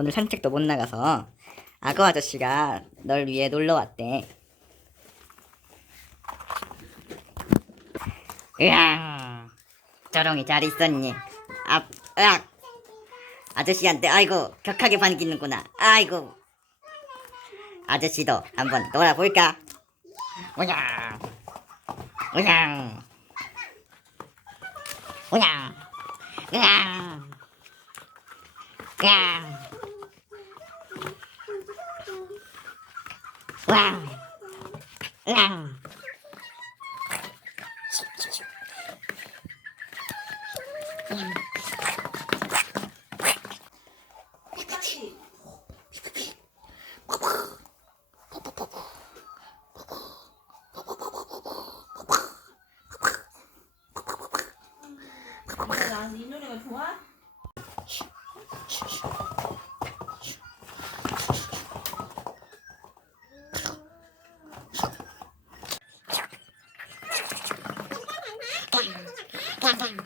오늘 산책도 못 나가서 악어 아저씨가 널 위해 놀러 왔대. 으아, 저롱이 잘 있었니? 아, 으악. 아저씨한테 아이고 격하게 반기는구나. 아이고. 아저씨도 한번 놀아볼까? 오냐, 오냐, 오냐, 으아, 으아. 와! 와! 나이 노래가 좋아? 깡깡깡깡